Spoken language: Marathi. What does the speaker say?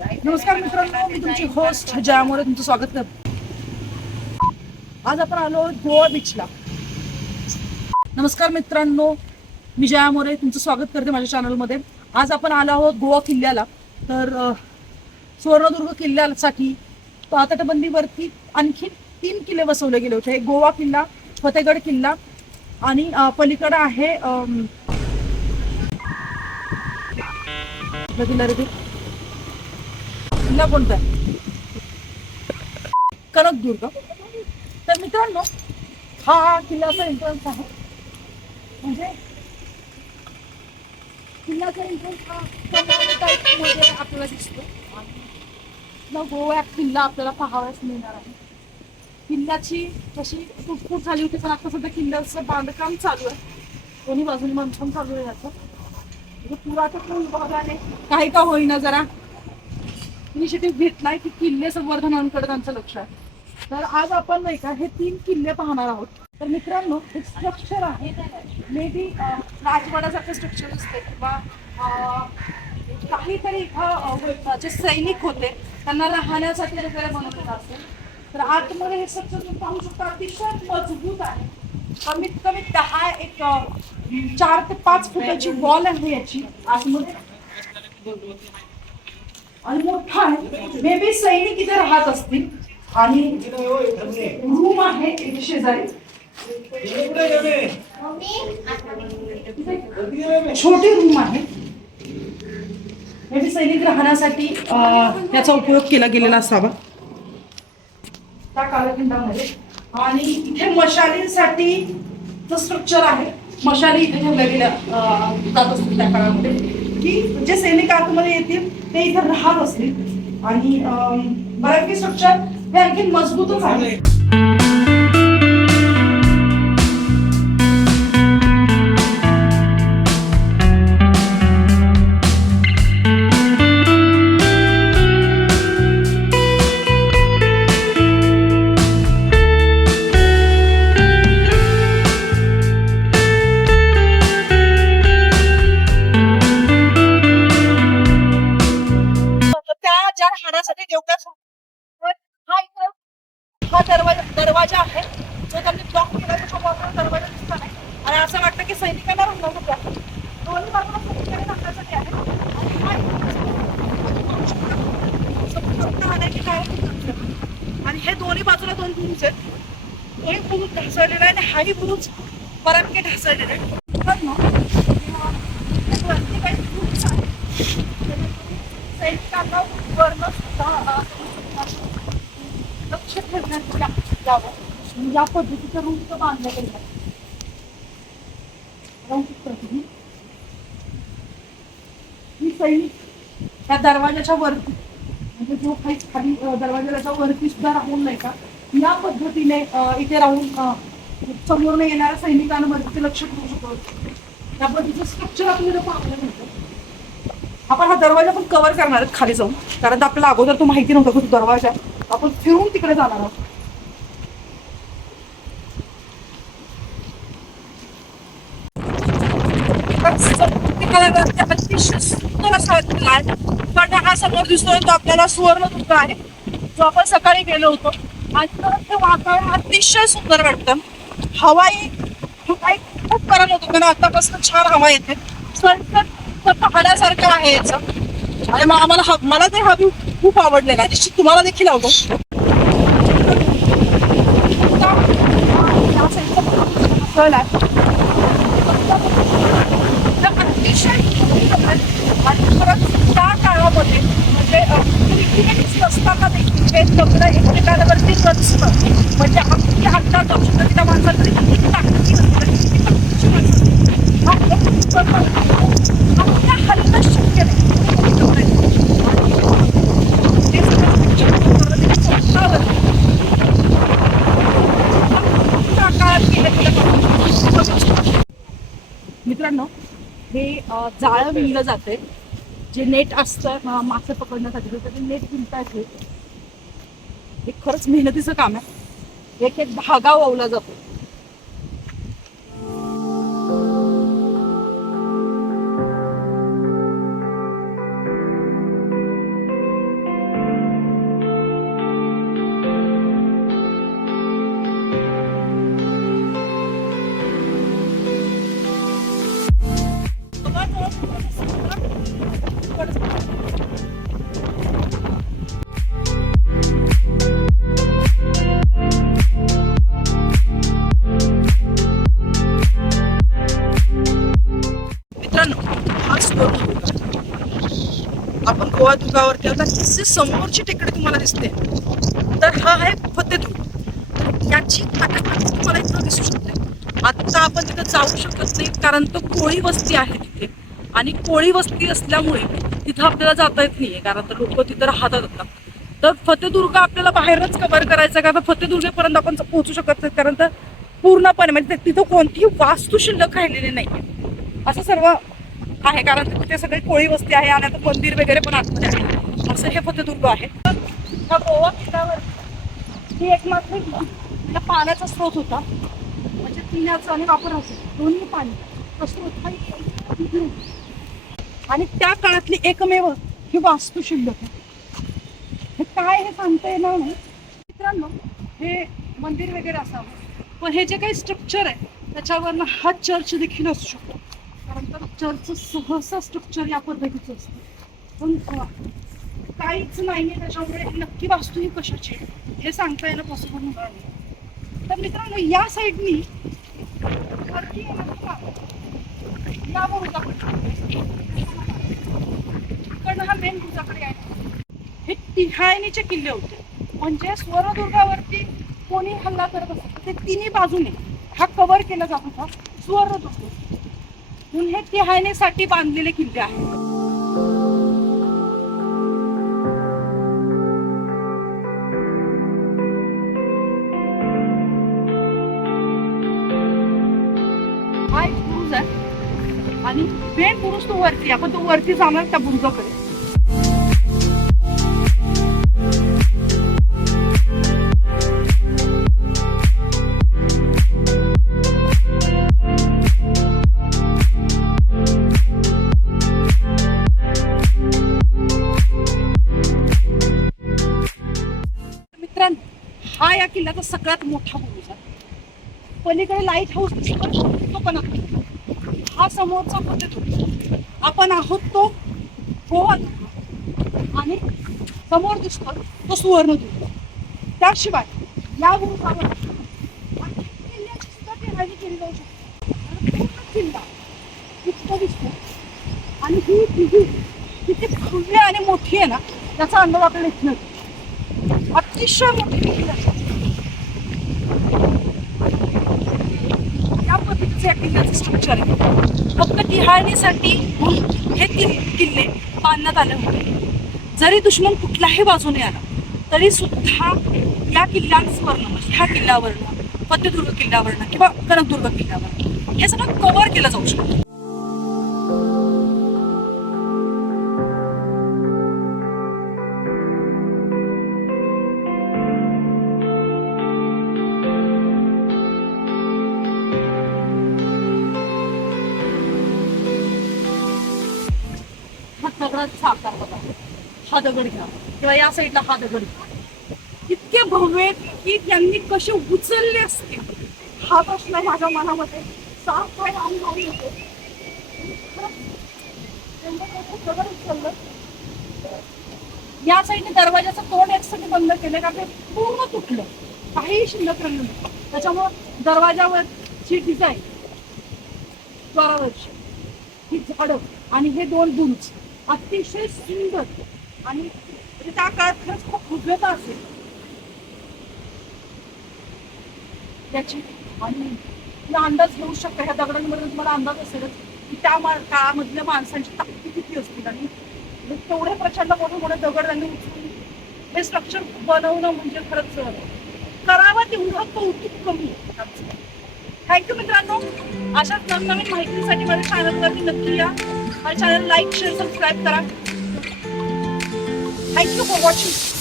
नमस्कार मित्रांनो मी तुमची होस्ट जयामुळे तुमचं स्वागत करते. आज आपण आलो आहोत गोवा बीचला नमस्कार मित्रांनो मी जया मोरे तुमचं स्वागत करते माझ्या चॅनलमध्ये आज आपण आलो आहोत गोवा किल्ल्याला. तर अ, सुवर्णदुर्ग किल्ल्यासाठी तटबंदीवरती आणखी तीन किल्ले बसवले गेले होते. एक गोवा किल्ला फतेगड किल्ला आणि अ, पलीकडे आहे अम, नदीला रे जिल्हा किल्ला कोणता कनकदुर्ग तर मित्रांनो हा किल्ल्याचा एंट्रन्स आहे. म्हणजे किल्ल्याचा एंट्रन्स हा मध्ये आपल्याला दिसतो. आणि गोव्यात किल्ला आपल्याला पाहावयास मिळणार आहे. किल्ल्याची कशी तुटफूट झाली होती पण आता सध्या किल्ल्याचं बांधकाम चालू आहे. दोन्ही बाजूने बांधकाम चालू आहे याचं. म्हणजे पुरातत्व विभागाने काही का होईना जरा इनिशिएटिव्ह घेतलाय की किल्ले संवर्धनांकडे त्यांचं लक्ष आहे. तर आज आपण नाही का हे तीन किल्ले पाहणार आहोत. तर मित्रांनो एक स्ट्रक्चर आहे. मे बी राजवाड्यासारखं स्ट्रक्चर असते किंवा काहीतरी जे सैनिक होते त्यांना राहण्यासाठी वगैरे बनवलेलं असेल तर आतमध्ये हे स्ट्रक्चर तुम्ही पाहू शकता अतिशय मजबूत आहे. कमीत कमी दहा एक चार ते पाच फुटाची वॉल आहे याची आतमध्ये. आणि मोठा आहे. मे बी सैनिक इथे राहत असतील. आणि रूम आहे इथे शेजारी. छोटी रूम आहे. मे बी सैनिक राहण्यासाठी याचा उपयोग केला गेलेला असावा. त्या कालखंडामध्ये. आणि इथे मशालींसाठी स्ट्रक्चर आहे मशाली इथे ठेवल्या गेल्या जात असतील त्या काळामध्ये. की जे सैनिक आतमध्ये येतील ते इथे राहत असतील. आणि बऱ्यापैकी स्ट्रक्चर हे आणखी मजबूतच आहे. राहण्यासाठी जेवढ्या हा इकडे हा दरवाजा दरवाजा आहे. जो त्यांनी ब्लॉक केला त्याच्या दरवाजा दिसला नाही. आणि असं वाटतं की सैनिकांना रंगवलं होत्या दोन्ही बाजूला सैनिकांनी रंगासाठी आहे. आणि हा इकडे आणि हे दोन्ही बाजूला दोन बुरुज आहेत. एक बुरुज ढासळलेला आहे आणि हाही बुरुज बऱ्यापैकी ढासळलेला आहे तर ना, अं, वरती काही बुरुज आहे सैनिकांना वर्ण सुद्धा अं, लक्ष ठेवण्यात या- यावं या पद्धतीचं रूम तर बांधलं गेलं आहे. अलौकिक ही सैनिक त्या दरवाजाच्या वरती म्हणजे जो काही खाली दरवाजाच्या वरती सुद्धा राहून नाही का या पद्धतीने इथे राहून अं, समोर येणाऱ्या सैनिकांवरती लक्ष ठेवू शकतो त्या पद्धतीचं स्ट्रक्चर आपल्याला पाहायला मिळतं आपण हा दरवाजा पण कव्हर करणार खाली जाऊन कारण तर आपल्याला अगोदर तो माहिती नव्हता तो दरवाजा आपण फिरून तिकडे जाणार आहोत. अतिशय सुंदर असा किल्ला आहे पण हा समोर दिसतोय तो आपल्याला सुवर्णदुर्ग आहे. जो आपण सकाळी गेलो होतो आणि तर ते वातावरण अतिशय सुंदर वाटतं. हवाई हवाई खूप करत होतो. कारण आतापासून छान हवा येते. सनसेट पाहण्यासारखं आहे याचं. आणि मग आम्हाला मला ते हवी खूप आवडलेला आहे निश्चित तुम्हाला देखील आवडतो या आहे. तर अतिशय आणि त्या काळामध्ये म्हणजे अ, नसताना देखील हे दगड एकमेकांवरती रचणं म्हणजे अगदी आता दक्षिण त्या माणसाकडे किती ताकदीची हा एक हल्लं शक्य नाही ते सगळं picture करताना ते स्वतःवर त्या काळात केलं गेलं मित्रांनो हे जाळं विणलं जाते जे नेट असतं मासे पकडण्यासाठी ते नेट विणतात हे. हे खरंच मेहनतीचं काम आहे. एक एक धागा ओवला जातो. दुधावरती आता किस्से समोरची टेकडी तुम्हाला दिसते. तर हा आहे फतेदुर्ग याची काटाकाटी तुम्हाला इथं दिसू शकते. आता आपण तिथं जाऊ शकत नाही कारण तो कोळी वस्ती आहे तिथे. आणि कोळी वस्ती असल्यामुळे तिथं आपल्याला जाता येत नाहीये कारण तर लोक तिथं राहतात आता. तर फतेदुर्ग आपल्याला बाहेरच कव्हर करायचं कारण फतेदुर्गेपर्यंत आपण पोहोचू शकत नाही कारण तर पूर्णपणे म्हणजे तिथं कोणतीही वास्तू शिल्लक राहिलेली नाही असं सर्व आहे कारण तिथे सगळी कोळी वस्ती आहे आणि आता मंदिर वगैरे पण आतमध्ये आहे. असं हे फतेदुर्ग आहे. तर ह्या गोवा किल्ल्यावर ही एक मात्र तिला पाण्याचा स्रोत होता. म्हणजे पिण्याचं आणि वापराचं दोन्ही पाणी. स्रोत हा आणि त्या काळातली एकमेव ही वास्तुशिल्लक आहे. हे काय हे सांगता येणार नाही. मित्रांनो हे मंदिर वगैरे असावं. पण हे जे काही स्ट्रक्चर आहे त्याच्यावरनं हा चर्च देखील असू शकतो. स्ट्रक्चरचं सहसा स्ट्रक्चर या पद्धतीचं असतं. पण काहीच नाही आहे त्याच्यामुळे नक्की वास्तू ही कशाची आहे, हे सांगता येणं पॉसिबल होणार नाही. तर मित्रांनो या साईडनी वरती या इकडनं हा मेन बुरुजाकडे आहे. हे तिहायनीचे किल्ले होते. म्हणजे स्वरदुर्गावरती कोणी हल्ला करत असत ते तिन्ही बाजूने हा कव्हर केला जात होता स्वरदुर्ग. हे तिहायनीसाठी बांधलेले किल्ले आहेत. आहे. आणि मेन पुरुष तो वरती आपण तो वरती जाणार त्या बुंजाकडे हा या किल्ल्याचा सगळ्यात मोठा बुरुज आहे. पलीकडे लाइट हाऊस तो पण आहे. हा समोरचा फतेदुर्ग आपण आहोत तो गोवा आणि समोर दिसतो तो सुवर्णदुर्ग. त्याशिवाय या बुरुजावर किल्ल्याची सुद्धा केली जाऊ शकते. आणि किल्ला इतका दिसतो. आणि ही विहीर किती भव्य आणि मोठी आहे ना त्याचा अंदाज आपल्याला इथं अतिशय मोठी विहीर आहे या ऐतिहासिक स्ट्रक्चर आहे. फक्त टिहाळणीसाठी म्हणून हे तीन किल्ले बांधण्यात आले होते. जरी दुश्मन कुठल्याही बाजूने आला तरी सुद्धा या किल्ल्यांवरनं म्हणजे ह्या किल्ल्यावरनं फतेदुर्ग किल्ल्यावरनं किंवा कनकदुर्ग किल्ल्यावरनं हे सगळं कव्हर केलं जाऊ शकतं. हा दगडाचा बघा. हा दगड घ्या. किंवा या साईडला हा दगड घ्या. इतके भव्य आहेत की त्यांनी कसे उचलले असतील. हा प्रश्न माझ्या मनामध्ये साफ काय आणि येतो एवढं दगड उचललं. या साईडने दरवाजाचं तोंड यासाठी बंद केलं का ते पूर्ण तुटलं. काहीही शिल्लक राहिलं नाही. त्याच्यामुळं दरवाजावरची डिझाईन द्वारावरची ही झाडं आणि हे दोन बुंच अतिशय सुंदर. आणि म्हणजे त्या काळात खरंच खूप भव्यता असेल. याची आणि तुला अंदाज घेऊ शकता ह्या दगडांमध्ये तुम्हाला अंदाज असेलच की त्या काळामधल्या माणसांची ताकदी किती असतील. आणि म्हणजे तेवढे प्रचंड मोठे मोठे दगड त्यांनी उचलून हे स्ट्रक्चर बनवणं म्हणजे खरंच करावं तेवढं कौतुक कमी थँक्यू मित्रांनो. अशाच नवनवीन माहितीसाठी माझ्या चॅनलवरती नक्की या. माझ्या चॅनल लाईक शेअर सबस्क्राईब करा थँक्यू फॉर वॉचिंग